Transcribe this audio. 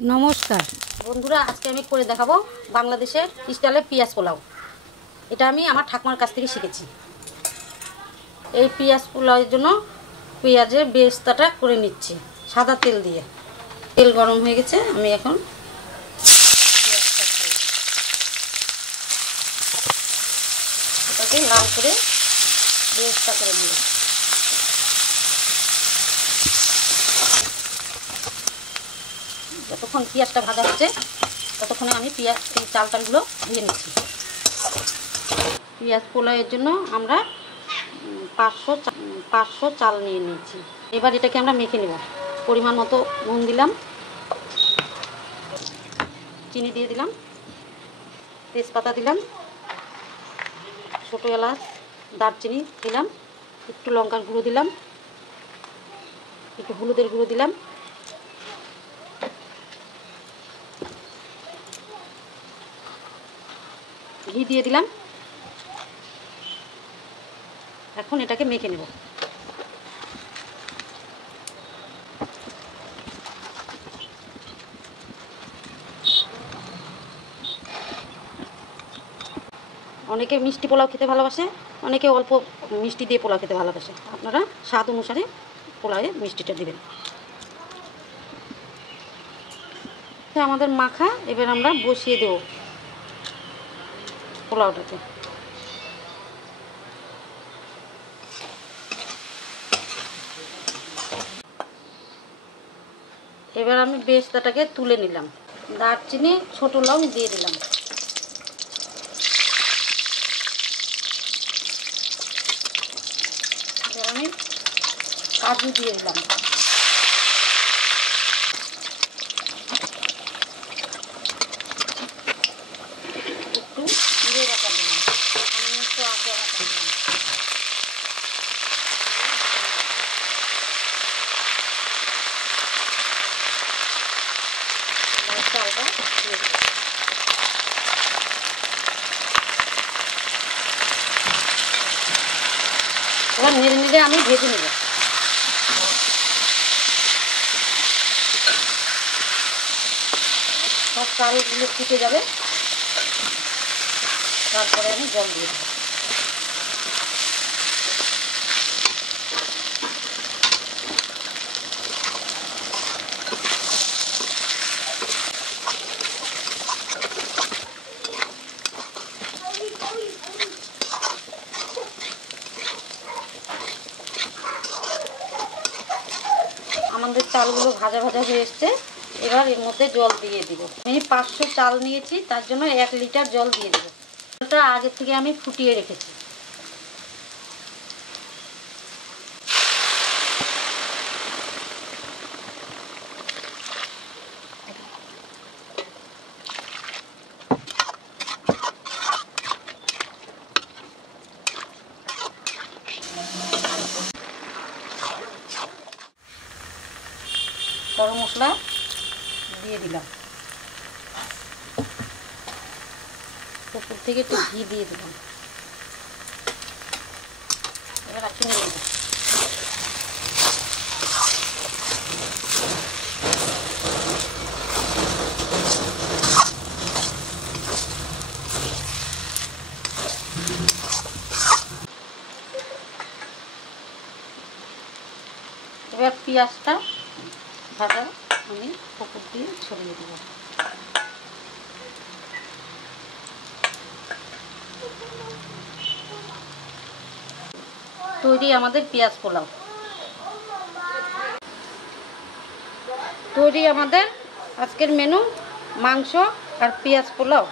নমস্কার বন্ধুরা, আজকে আমি করে দেখাবো বাংলাদেশের স্টাইলে পেঁয়াজ পোলাও। এটা আমি আমার ঠাকুমার কাছ থেকে শিখেছি। এই পেঁয়াজ পোলাওয়ের জন্য পেঁয়াজের বেরেস্তাটা করে নিচ্ছি সাদা তেল দিয়ে। তেল গরম হয়ে গেছে, আমি এখন এটাকে লাল করে বেরেস্তা করে নেব। যতক্ষণ পেঁয়াজটা ভাজা হচ্ছে ততক্ষণে আমি চালগুলো ধুয়ে নিচ্ছি। পেঁয়াজ পোলাওয়ের জন্য আমরা 500 চাল নিয়ে নিয়েছি। এবার এটাকে আমরা মেখে নেব। পরিমাণ মতো নুন দিলাম, চিনি দিয়ে দিলাম, তেজপাতা দিলাম, ছোটো এলাচ, দারচিনি দিলাম, একটু লঙ্কার গুঁড়ো দিলাম, একটু হলুদের গুঁড়ো দিলাম, ঘি দিয়ে দিলাম। এখন এটাকে মেখে নেব। অনেকে মিষ্টি পোলাও খেতে ভালোবাসে, অনেকে অল্প মিষ্টি দিয়ে পোলাও খেতে ভালোবাসে। আপনারা স্বাদ অনুসারে পোলাওয়ে মিষ্টিটা দেবেন। আমাদের মাখা এবার আমরা বসিয়ে দেব পোলাওটাতে। এবার আমি বেরেস্তাটাকে তুলে নিলাম। দারচিনি, ছোটো লং দিয়ে দিলাম। এবার আমি কাজু দিয়ে দিলাম। একটু জিরে বাটা দিলাম, আমি একটু আদা বাটা দিলাম। চালটা দিয়ে দিলাম। এবার নেড়ে নেড়ে আমি ভেজে নেব। সব চালগুলো ফুটে যাবে, তারপরে আমি জল দিয়ে দেবো। আমাদের চালগুলো ভাজা ভাজা হয়ে এসছে। এবার এর মধ্যে জল দিয়ে দিব। আমি 500 চাল নিয়েছি, তার জন্য 1 লিটার জল দিয়ে দেবো। জলটা আগে থেকে আমি ফুটিয়ে রেখেছি। গরম মশলা দিয়ে দিলাম, উপর থেকে একটু ঘি দিয়ে দিলাম। এবার একটু নেড়ে দেব। এবার পেঁয়াজটা ভাজা আমি উপর দিয়ে ছড়িয়ে দেব। তৈরি আমাদের পেঁয়াজ পোলাও। তৈরি আমাদের আজকের মেনু, মাংস আর পেঁয়াজ পোলাও।